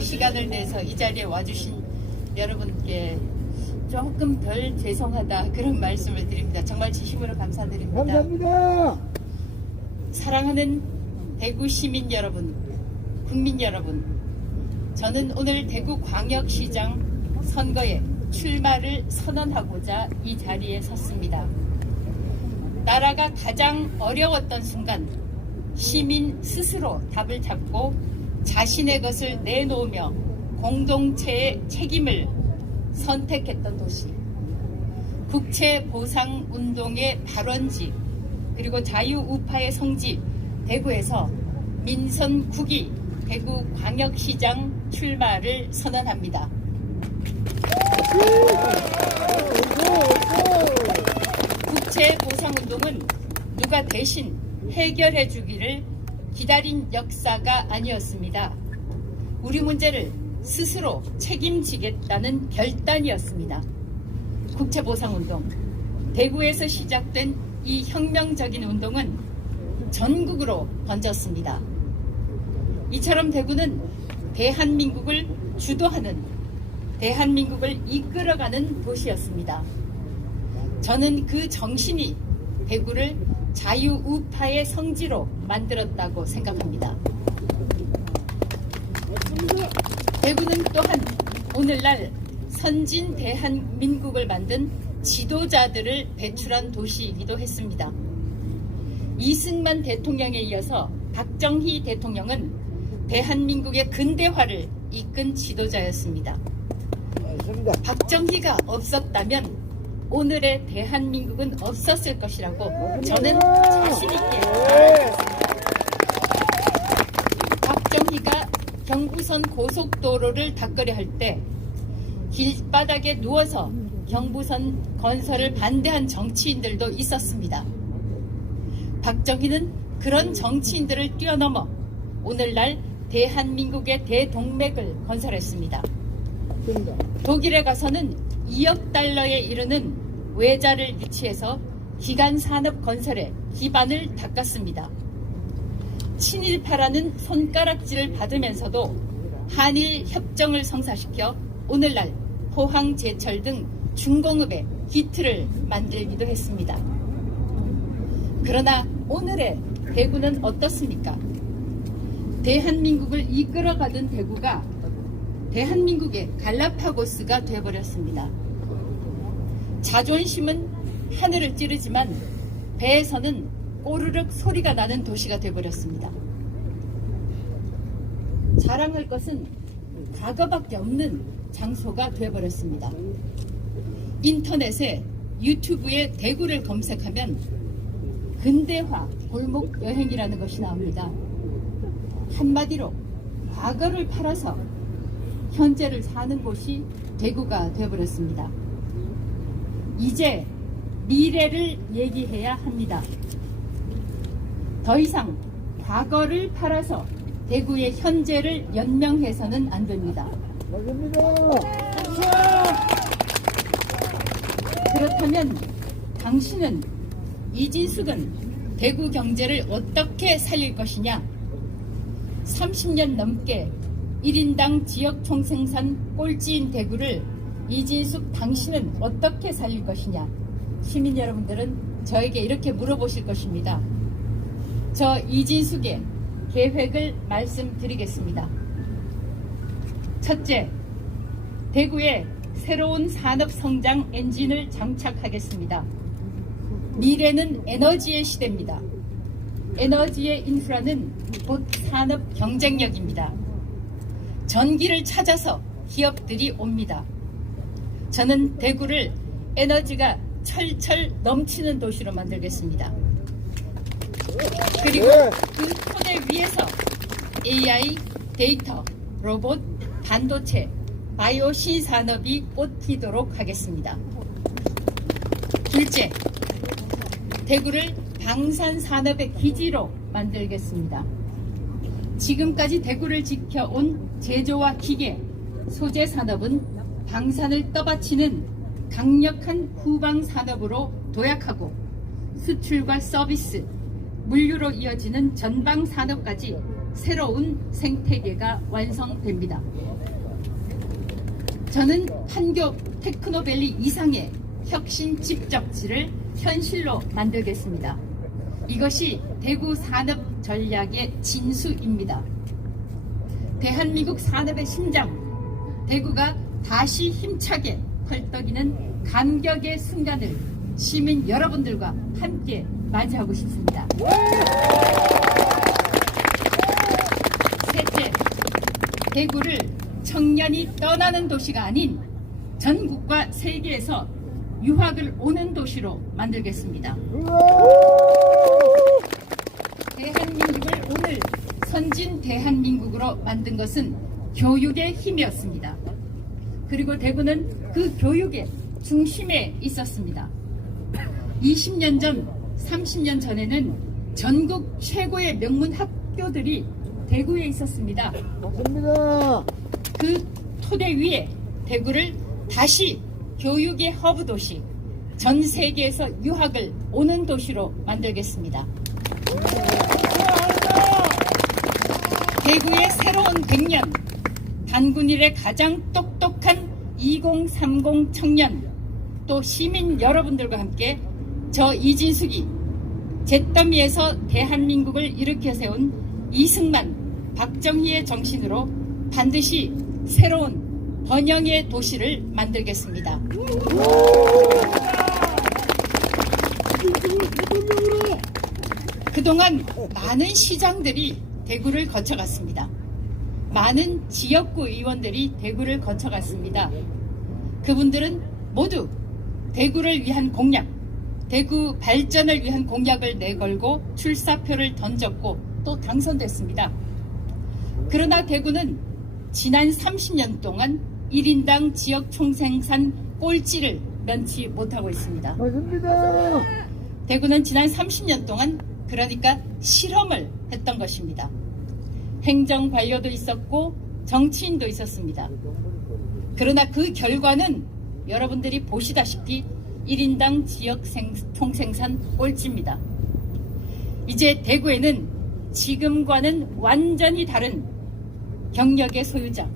시간을 내서 이 자리에 와주신 여러분께 조금 덜 죄송하다 그런 말씀을 드립니다. 정말 진심으로 감사드립니다. 감사합니다. 사랑하는 대구 시민 여러분, 국민 여러분, 저는 오늘 대구광역시장 선거에 출마를 선언하고자 이 자리에 섰습니다. 나라가 가장 어려웠던 순간 시민 스스로 답을 찾고 자신의 것을 내놓으며 공동체의 책임을 선택했던 도시, 국채보상운동의 발원지, 그리고 자유우파의 성지 대구에서 민선 9기 대구광역시장 출마를 선언합니다. 국채보상운동은 누가 대신 해결해 주기를 기다린 역사가 아니었습니다. 우리 문제를 스스로 책임지겠다는 결단이었습니다. 국채보상운동, 대구에서 시작된 이 혁명적인 운동은 전국으로 번졌습니다. 이처럼 대구는 대한민국을 주도하는, 대한민국을 이끌어가는 도시였습니다. 저는 그 정신이 대구를 자유우파의 성지로 만들었다고 생각합니다. 대구는 또한 오늘날 선진 대한민국을 만든 지도자들을 배출한 도시이기도 했습니다. 이승만 대통령에 이어서 박정희 대통령은 대한민국의 근대화를 이끈 지도자였습니다. 박정희가 없었다면 오늘의 대한민국은 없었을 것이라고 저는 자신 있게 말하겠습니다. 박정희가 경부선 고속도로를 닦으려 할 때 길바닥에 누워서 경부선 건설을 반대한 정치인들도 있었습니다. 박정희는 그런 정치인들을 뛰어넘어 오늘날 대한민국의 대동맥을 건설했습니다. 독일에 가서는 2억 달러에 이르는 외자를 유치해서 기간산업 건설에 기반을 닦았습니다. 친일파라는 손가락질을 받으면서도 한일 협정을 성사시켜 오늘날 포항, 제철 등 중공업의 기틀을 만들기도 했습니다. 그러나 오늘의 대구는 어떻습니까? 대한민국을 이끌어가던 대구가 대한민국의 갈라파고스가 되어버렸습니다. 자존심은 하늘을 찌르지만 배에서는 꼬르륵 소리가 나는 도시가 되어버렸습니다. 자랑할 것은 과거밖에 없는 장소가 되어버렸습니다. 인터넷에 유튜브에 대구를 검색하면 근대화 골목 여행이라는 것이 나옵니다. 한마디로 과거를 팔아서 현재를 사는 곳이 대구가 되어버렸습니다. 이제 미래를 얘기해야 합니다. 더 이상 과거를 팔아서 대구의 현재를 연명해서는 안 됩니다. 그렇다면 당신은, 이진숙은 대구 경제를 어떻게 살릴 것이냐? 30년 넘게 1인당 지역 총생산 꼴찌인 대구를 이진숙 당신은 어떻게 살릴 것이냐? 시민 여러분들은 저에게 이렇게 물어보실 것입니다. 저 이진숙의 계획을 말씀드리겠습니다. 첫째, 대구에 새로운 산업 성장 엔진을 장착하겠습니다. 미래는 에너지의 시대입니다. 에너지의 인프라는 곧 산업 경쟁력입니다. 전기를 찾아서 기업들이 옵니다. 저는 대구를 에너지가 철철 넘치는 도시로 만들겠습니다. 그리고 그 토대 위에서 AI, 데이터, 로봇, 반도체, 바이오 신산업이 꽃피도록 하겠습니다. 둘째, 대구를 방산산업의 기지로 만들겠습니다. 지금까지 대구를 지켜온 제조와 기계, 소재 산업은 방산을 떠받치는 강력한 후방 산업으로 도약하고 수출과 서비스, 물류로 이어지는 전방 산업까지 새로운 생태계가 완성됩니다. 저는 판교 테크노밸리 이상의 혁신 집적지를 현실로 만들겠습니다. 이것이 대구 산업 전략의 진수입니다. 대한민국 산업의 심장, 대구가 다시 힘차게 펄떡이는 감격의 순간을 시민 여러분들과 함께 맞이하고 싶습니다. 셋째, 대구를 청년이 떠나는 도시가 아닌 전국과 세계에서 유학을 오는 도시로 만들겠습니다. 대한민국을 오늘 선진 대한민국으로 만든 것은 교육의 힘이었습니다. 그리고 대구는 그 교육의 중심에 있었습니다. 20년 전, 30년 전에는 전국 최고의 명문 학교들이 대구에 있었습니다. 맞습니다. 그 토대 위에 대구를 다시 교육의 허브 도시, 전 세계에서 유학을 오는 도시로 만들겠습니다. 대구의 새로운 100년, 단군일의 가장 똑똑한 2030 청년, 또 시민 여러분들과 함께 저 이진숙이 잿더미에서 대한민국을 일으켜 세운 이승만, 박정희의 정신으로 반드시 새로운 번영의 도시를 만들겠습니다. 그동안 많은 시장들이 대구를 거쳐갔습니다. 많은 지역구 의원들이 대구를 거쳐갔습니다. 그분들은 모두 대구를 위한 공약, 대구 발전을 위한 공약을 내걸고 출사표를 던졌고 또 당선됐습니다. 그러나 대구는 지난 30년 동안 1인당 지역 총생산 꼴찌를 면치 못하고 있습니다. 맞습니다. 대구는 지난 30년 동안 그러니까 실험을 했던 것입니다. 행정관료도 있었고 정치인도 있었습니다. 그러나 그 결과는 여러분들이 보시다시피 1인당 지역 총생산 꼴찌입니다. 이제 대구에는 지금과는 완전히 다른 경력의 소유자,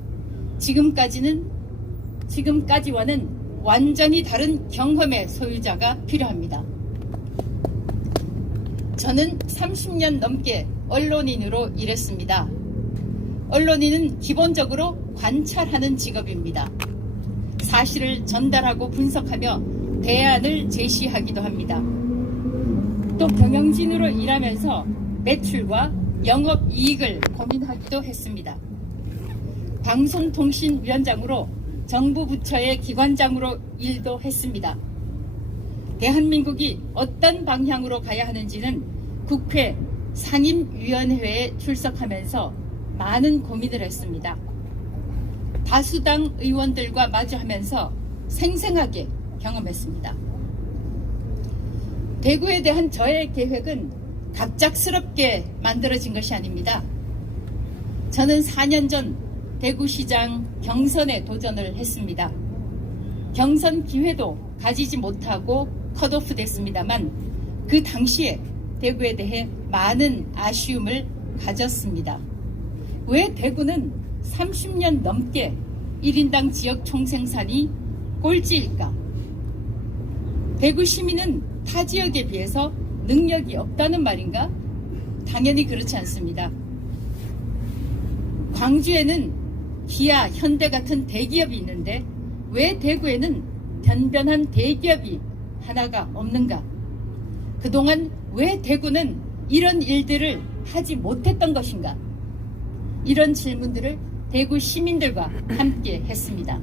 지금까지와는 완전히 다른 경험의 소유자가 필요합니다. 저는 30년 넘게 언론인으로 일했습니다. 언론인은 기본적으로 관찰하는 직업입니다. 사실을 전달하고 분석하며 대안을 제시하기도 합니다. 또 경영진으로 일하면서 매출과 영업이익을 고민하기도 했습니다. 방송통신위원장으로 정부 부처의 기관장으로 일도 했습니다. 대한민국이 어떤 방향으로 가야 하는지는 국회 상임위원회에 출석하면서 많은 고민을 했습니다. 다수당 의원들과 마주하면서 생생하게 경험했습니다. 대구에 대한 저의 계획은 갑작스럽게 만들어진 것이 아닙니다. 저는 4년 전 대구시장 경선에 도전을 했습니다. 경선 기회도 가지지 못하고 컷오프 됐습니다만 그 당시에 대구에 대해 많은 아쉬움을 가졌습니다. 왜 대구는 30년 넘게 1인당 지역 총생산이 꼴찌일까? 대구 시민은 타 지역에 비해서 능력이 없다는 말인가? 당연히 그렇지 않습니다. 광주에는 기아, 현대 같은 대기업이 있는데 왜 대구에는 변변한 대기업이 하나가 없는가? 그동안 왜 대구는 이런 일들을 하지 못했던 것인가? 이런 질문들을 대구 시민들과 함께 했습니다.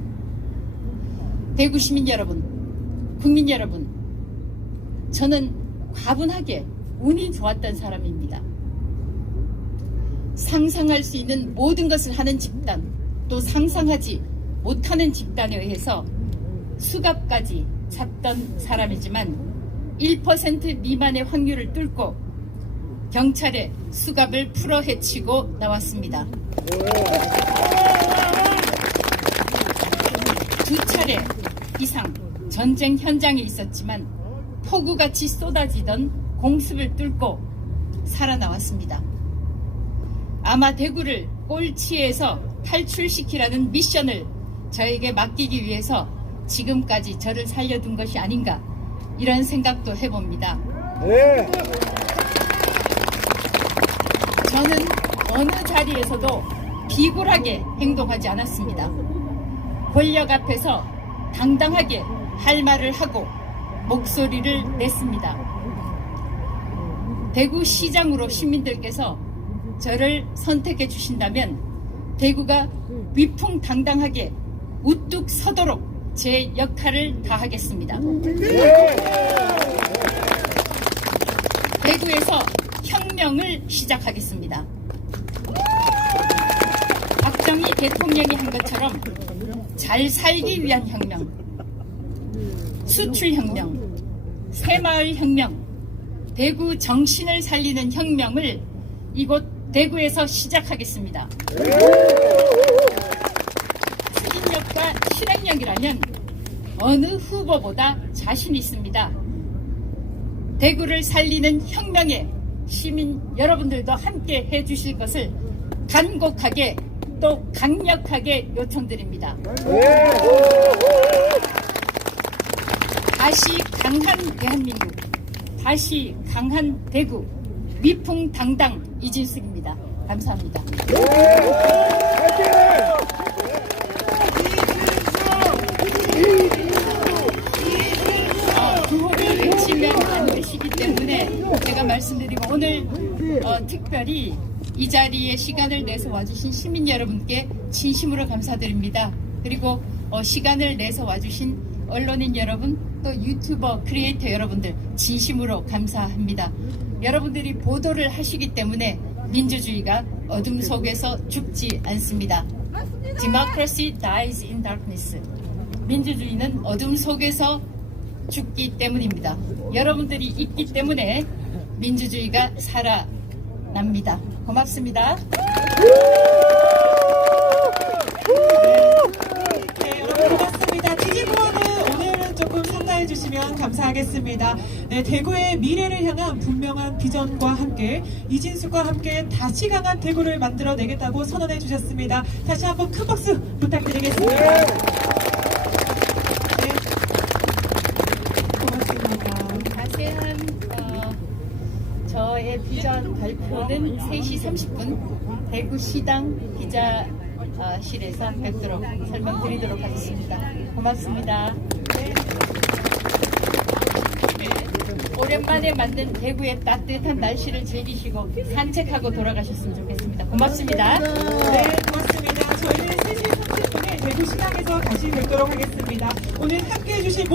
대구 시민 여러분, 국민 여러분, 저는 과분하게 운이 좋았던 사람입니다. 상상할 수 있는 모든 것을 하는 집단, 또 상상하지 못하는 집단에 의해서 수갑까지 찼던 사람이지만 1% 미만의 확률을 뚫고 경찰에 수갑을 풀어 헤치고 나왔습니다. 2차례 이상 전쟁 현장에 있었지만 폭우같이 쏟아지던 공습을 뚫고 살아나왔습니다. 아마 대구를 꼴찌에서 탈출시키라는 미션을 저에게 맡기기 위해서 지금까지 저를 살려둔 것이 아닌가 이런 생각도 해봅니다. 네. 저는 어느 자리에서도 비굴하게 행동하지 않았습니다. 권력 앞에서 당당하게 할 말을 하고 목소리를 냈습니다. 대구시장으로 시민들께서 저를 선택해 주신다면 대구가 위풍당당하게 우뚝 서도록 제 역할을 다하겠습니다. 대구에서 혁명을 시작하겠습니다. 박정희 대통령이 한 것처럼 잘 살기 위한 혁명, 수출혁명, 새마을혁명, 대구 정신을 살리는 혁명을 이곳 대구에서 시작하겠습니다. 추진력과 실행력이라면 어느 후보보다 자신 있습니다. 대구를 살리는 혁명에 시민 여러분들도 함께 해주실 것을 간곡하게 또 강력하게 요청드립니다. 다시 강한 대한민국, 다시 강한 대구, 위풍당당 이진숙입니다. 감사합니다. 구호를 외치면 안 되시기 때문에 제가 말씀드리고 오늘 특별히 이 자리에 시간을 내서 와주신 시민 여러분께 진심으로 감사드립니다. 그리고 시간을 내서 와주신 언론인 여러분, 또 유튜버 크리에이터 여러분들 진심으로 감사합니다. 여러분들이 보도를 하시기 때문에 민주주의가 어둠 속에서 죽지 않습니다. Democracy dies in darkness. 민주주의는 어둠 속에서 죽기 때문입니다. 여러분들이 있기 때문에 민주주의가 살아납니다. 고맙습니다. 네, 여러분 고맙습니다. 지지부원은 오늘은 조금 참가해 주시면 감사하겠습니다. 네, 대구의 미래를 향한 분명한 비전과 함께 이진숙과 함께 다시 강한 대구를 만들어내겠다고 선언해 주셨습니다. 다시 한번 큰 박수 부탁드리겠습니다. 네, 고맙습니다. 자세한 저의 비전 발표는 3시 30분 대구시당 기자실에서 뵙도록 설명드리도록 하겠습니다. 고맙습니다. 오랜만에 만든 대구의 따뜻한 날씨를 즐기시고 산책하고 돌아가셨으면 좋겠습니다. 고맙습니다. 네, 고맙습니다. 저희는 3시 30분에 대구시장에서 다시 뵙도록 하겠습니다. 오늘 함께해 주신